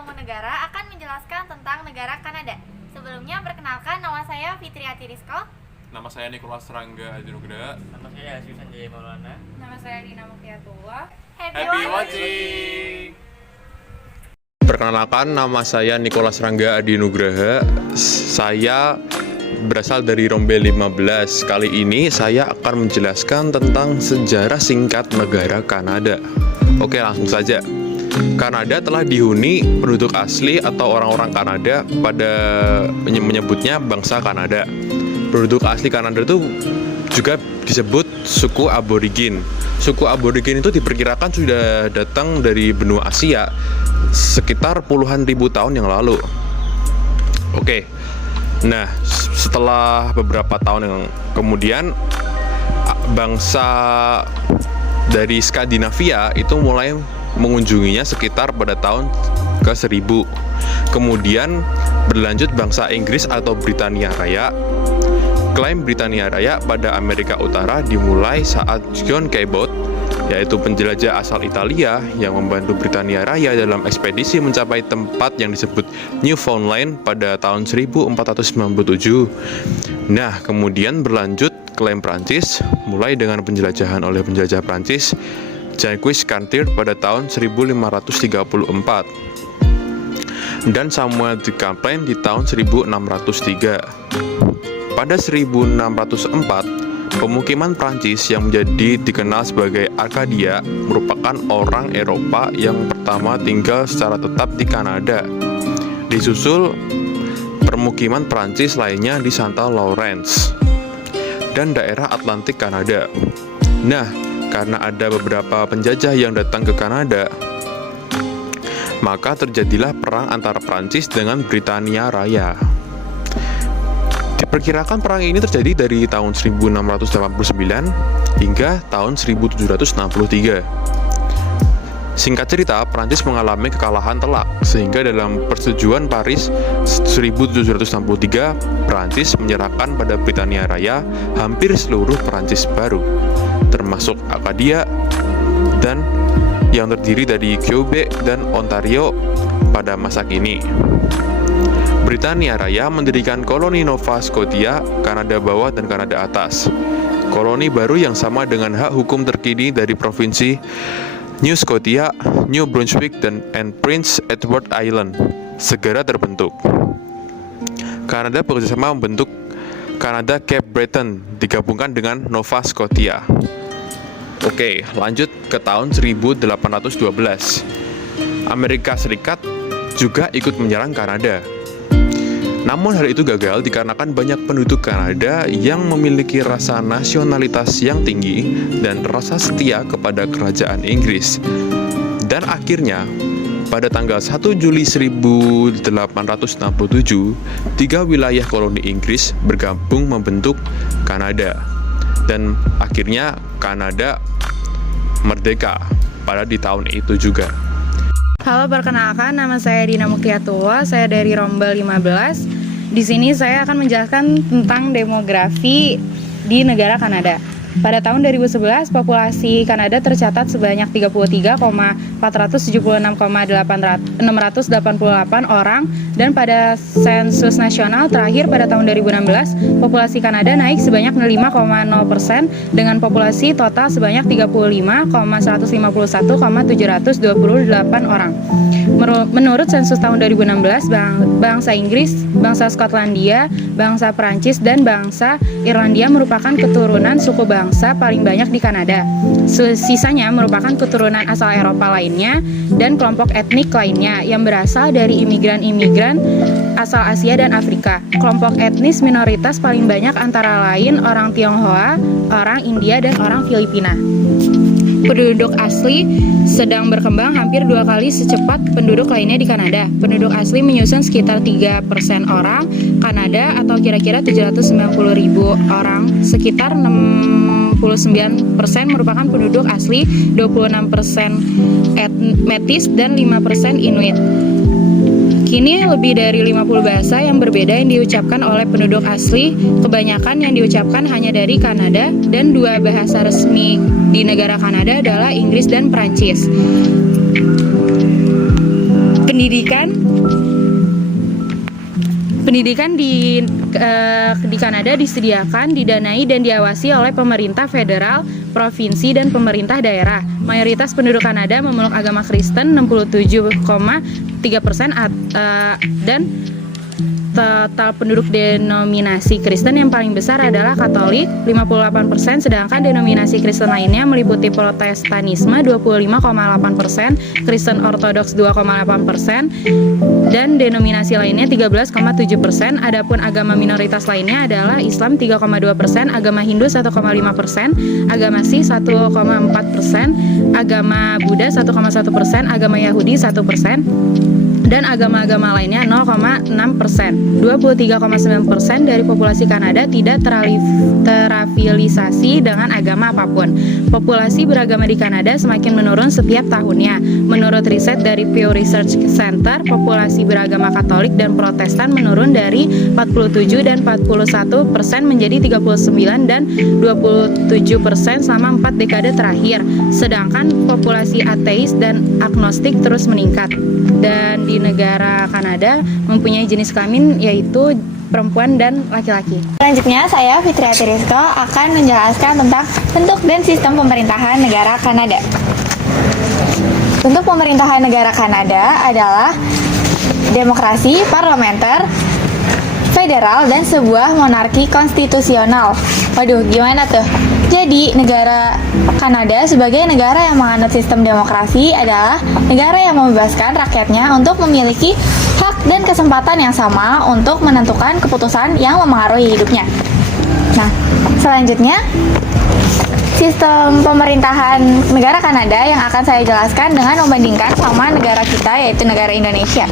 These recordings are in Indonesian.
Ilmu Negara akan menjelaskan tentang negara Kanada. Sebelumnya, perkenalkan, nama saya Fitri Atirisko. Nama saya Nikolas Rangga Adinugraha. Nama saya Aziz Sanjaya Maulana. Nama saya Dina Muktiatua. Happy watching! Perkenalkan, nama saya Nikolas Rangga Adinugraha. Saya berasal dari Rombel 15. Kali ini saya akan menjelaskan tentang sejarah singkat negara Kanada. Oke, langsung saja. Kanada telah dihuni penduduk asli atau orang-orang Kanada, pada menyebutnya bangsa Kanada. Penduduk asli Kanada itu juga disebut suku aborigin. Suku aborigin itu diperkirakan sudah datang dari benua Asia sekitar puluhan ribu tahun yang lalu. Oke. Nah, setelah beberapa tahun yang kemudian, bangsa dari Skandinavia itu mulai mengunjunginya sekitar pada tahun ke-1000. Kemudian berlanjut bangsa Inggris atau Britania Raya. Klaim Britania Raya pada Amerika Utara dimulai saat John Cabot, yaitu penjelajah asal Italia yang membantu Britania Raya dalam ekspedisi mencapai tempat yang disebut Newfoundland pada tahun 1497. Nah, kemudian berlanjut klaim Prancis, mulai dengan penjelajahan oleh penjelajah Prancis Jacques Cartier pada tahun 1534 dan Samuel de Champlain di tahun 1603. Pada 1604, pemukiman Prancis yang menjadi dikenal sebagai Arcadia merupakan orang Eropa yang pertama tinggal secara tetap di Kanada. Disusul permukiman Prancis lainnya di Santa Lawrence dan daerah Atlantik Kanada. Nah, karena ada beberapa penjajah yang datang ke Kanada, maka terjadilah perang antara Prancis dengan Britania Raya. Diperkirakan perang ini terjadi dari tahun 1689 hingga tahun 1763. Singkat cerita, Prancis mengalami kekalahan telak, sehingga dalam Persetujuan Paris 1763, Prancis menyerahkan pada Britania Raya hampir seluruh Prancis baru, termasuk Acadia dan yang terdiri dari Quebec dan Ontario pada masa kini. Britania Raya mendirikan koloni Nova Scotia, Kanada Bawah dan Kanada Atas. Koloni baru yang sama dengan hak hukum terkini dari provinsi New Scotia, New Brunswick, dan Prince Edward Island segera terbentuk. Kanada bekerjasama membentuk Kanada Cape Breton digabungkan dengan Nova Scotia. Oke, lanjut ke tahun 1812. Amerika Serikat juga ikut menyerang Kanada. Namun hal itu gagal dikarenakan banyak penduduk Kanada yang memiliki rasa nasionalitas yang tinggi dan rasa setia kepada kerajaan Inggris. Dan akhirnya, pada tanggal 1 Juli 1867, 3 wilayah koloni Inggris bergabung membentuk Kanada. Dan akhirnya Kanada merdeka pada di tahun itu juga. Halo, perkenalkan, nama saya Dina Muktiatua. Saya dari Rombel 15. Di sini saya akan menjelaskan tentang demografi di negara Kanada. Pada tahun 2011, populasi Kanada tercatat sebanyak 33.476,688 orang, dan pada sensus nasional terakhir pada tahun 2016, populasi Kanada naik sebanyak 5,0% dengan populasi total sebanyak 35,151,728 orang. Menurut sensus tahun 2016, bangsa Inggris, bangsa Skotlandia, bangsa Prancis, dan bangsa Irlandia merupakan keturunan suku bangsa paling banyak di Kanada. Sisanya merupakan keturunan asal Eropa lainnya dan kelompok etnik lainnya yang berasal dari imigran-imigran asal Asia dan Afrika. Kelompok etnis minoritas paling banyak antara lain orang Tionghoa, orang India, dan orang Filipina. Penduduk asli sedang berkembang hampir 2 kali secepat penduduk lainnya di Kanada. Penduduk asli menyusun sekitar 3% orang Kanada atau kira-kira 790.000 orang. Sekitar 69% merupakan penduduk asli, 26% metis, dan 5% Inuit. Kini lebih dari 50 bahasa yang berbeda yang diucapkan oleh penduduk asli, kebanyakan yang diucapkan hanya dari Kanada, dan 2 bahasa resmi di negara Kanada adalah Inggris dan Prancis. Pendidikan di Kanada disediakan, didanai, dan diawasi oleh pemerintah federal, provinsi, dan pemerintah daerah. Mayoritas penduduk Kanada memeluk agama Kristen 67,3%, dan total penduduk denominasi Kristen yang paling besar adalah Katolik 58%, sedangkan denominasi Kristen lainnya meliputi Protestanisme 25,8%, Kristen Ortodoks 2,8%, dan denominasi lainnya 13,7%. Adapun agama minoritas lainnya adalah Islam 3,2%, agama Hindu 1,5%, agama Sikh 1,4%, agama Buddha 1,1%, agama Yahudi 1%, dan agama-agama lainnya 0,6%. 23,9% dari populasi Kanada tidak terafiliasi dengan agama apapun. Populasi beragama di Kanada semakin menurun setiap tahunnya. Menurut riset dari Pew Research Center, populasi beragama Katolik dan Protestan menurun dari 47 dan 41% menjadi 39 dan 27% selama 4 dekade terakhir. Sedangkan populasi ateis dan agnostik terus meningkat. Dan di negara Kanada mempunyai jenis kelamin yaitu perempuan dan laki-laki. Selanjutnya, saya Fitriati Rizko akan menjelaskan tentang bentuk dan sistem pemerintahan negara Kanada. Bentuk pemerintahan negara Kanada adalah demokrasi, parlementer, federal, dan sebuah monarki konstitusional. Waduh, gimana tuh? Jadi, negara Kanada sebagai negara yang menganut sistem demokrasi adalah negara yang membebaskan rakyatnya untuk memiliki hak dan kesempatan yang sama untuk menentukan keputusan yang memengaruhi hidupnya. Nah, selanjutnya sistem pemerintahan negara Kanada yang akan saya jelaskan dengan membandingkan sama negara kita, yaitu negara Indonesia.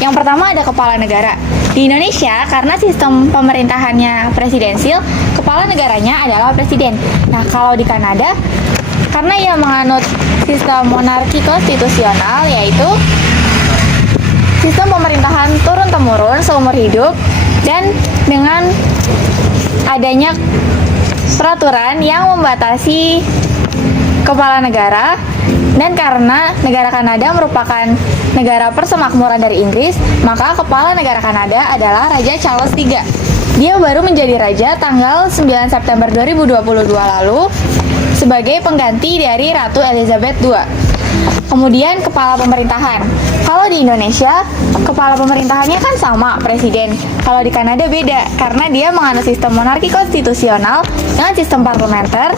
Yang pertama ada kepala negara. Di Indonesia, karena sistem pemerintahannya presidensil, kepala negaranya adalah presiden. Nah, kalau di Kanada, karena ia menganut sistem monarki konstitusional, yaitu sistem pemerintahan turun-temurun seumur hidup, dan dengan adanya peraturan yang membatasi kepala negara. Dan karena negara Kanada merupakan negara persemakmuran dari Inggris, maka kepala negara Kanada adalah Raja Charles III. Dia baru menjadi raja tanggal 9 September 2022 lalu sebagai pengganti dari Ratu Elizabeth II. Kemudian kepala pemerintahan. Kalau di Indonesia, kepala pemerintahannya kan sama, presiden. Kalau di Kanada beda, karena dia menganut sistem monarki konstitusional dengan sistem parlementer.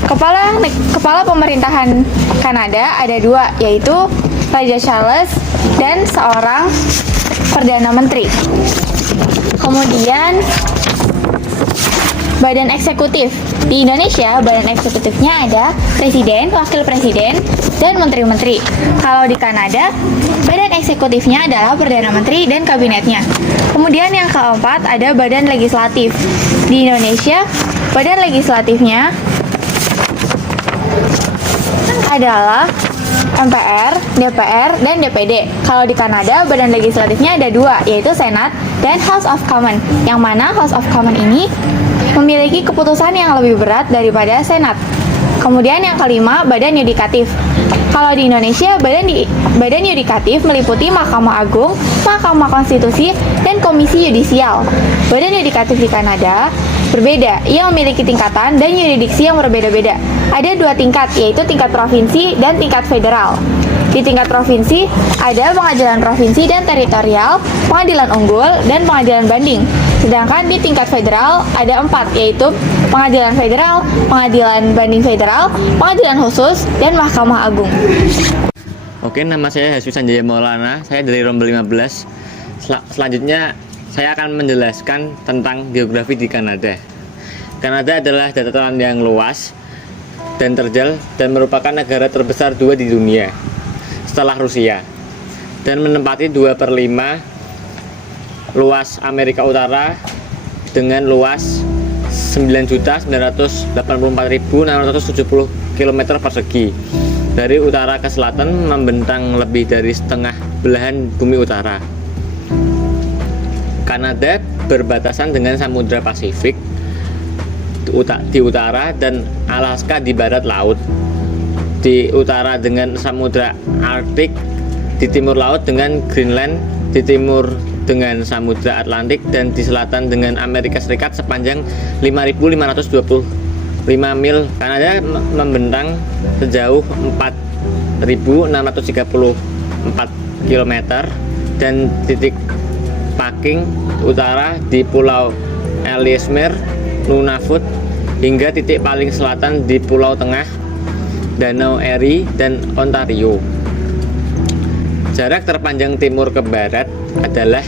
Kepala pemerintahan Kanada ada dua, yaitu Raja Charles dan seorang Perdana Menteri. Kemudian badan eksekutif. Di Indonesia, badan eksekutifnya ada presiden, wakil presiden, dan menteri-menteri. Kalau di Kanada, badan eksekutifnya adalah Perdana Menteri dan kabinetnya. Kemudian yang keempat ada badan legislatif. Di Indonesia, badan legislatifnya adalah MPR, DPR, dan DPD. Kalau di Kanada, badan legislatifnya ada dua, yaitu Senat dan House of Commons. Yang mana House of Commons ini memiliki keputusan yang lebih berat daripada Senat. Kemudian yang kelima, badan yudikatif. Kalau di Indonesia, badan yudikatif meliputi Mahkamah Agung, Mahkamah Konstitusi, dan Komisi Yudisial. Badan yudikatif di Kanada berbeda, ia memiliki tingkatan dan yurisdiksi yang berbeda-beda. Ada dua tingkat, yaitu tingkat provinsi dan tingkat federal. Di tingkat provinsi, ada pengadilan provinsi dan teritorial, pengadilan unggul, dan pengadilan banding. Sedangkan di tingkat federal, ada 4, yaitu pengadilan federal, pengadilan banding federal, pengadilan khusus, dan Mahkamah Agung. Oke, nama saya Jesus Sanjaya Maulana, saya dari Rombel 15. Selanjutnya, saya akan menjelaskan tentang geografi di Kanada. Kanada adalah dataran yang luas dan terjal dan merupakan negara terbesar 2 di dunia setelah Rusia, dan menempati 2/5 luas Amerika Utara dengan luas 9.984.670 km persegi. Dari utara ke selatan membentang lebih dari setengah belahan bumi utara. Kanada berbatasan dengan Samudra Pasifik di utara dan Alaska di barat laut. Di utara dengan Samudra Arktik di timur laut dengan Greenland, di timur dengan Samudra Atlantik, dan di selatan dengan Amerika Serikat sepanjang 5.525 mil. Kanada membentang sejauh 4.634 km dan titik paking utara di Pulau Ellesmere, Nunavut, hingga titik paling selatan di Pulau Tengah, Danau Erie, dan Ontario. Jarak terpanjang timur ke barat adalah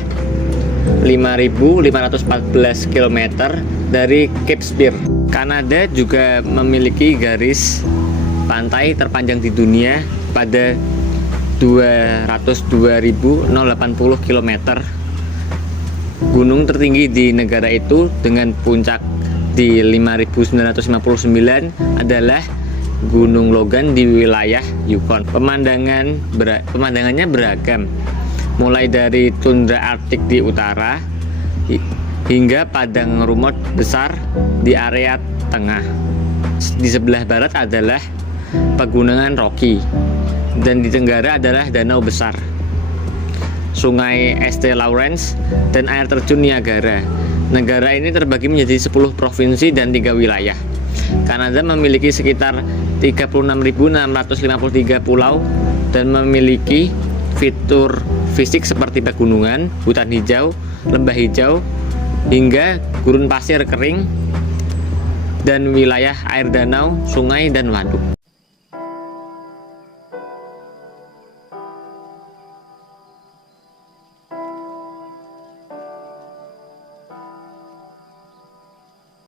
5.514 km dari Cape Spear. Kanada juga memiliki garis pantai terpanjang di dunia pada 202.080 km. Gunung tertinggi di negara itu dengan puncak di 5.959 adalah Gunung Logan di wilayah Yukon. Pemandangannya beragam, mulai dari tundra Arktik di utara hingga padang rumput besar di area tengah. Di sebelah barat adalah pegunungan Rocky, dan di tenggara adalah danau besar, Sungai St. Lawrence, dan air terjun Niagara. Negara ini terbagi menjadi 10 provinsi dan 3 wilayah. Kanada memiliki sekitar 36.653 pulau dan memiliki fitur fisik seperti pegunungan, hutan hijau, lembah hijau, hingga gurun pasir kering, dan wilayah air danau, sungai, dan waduk.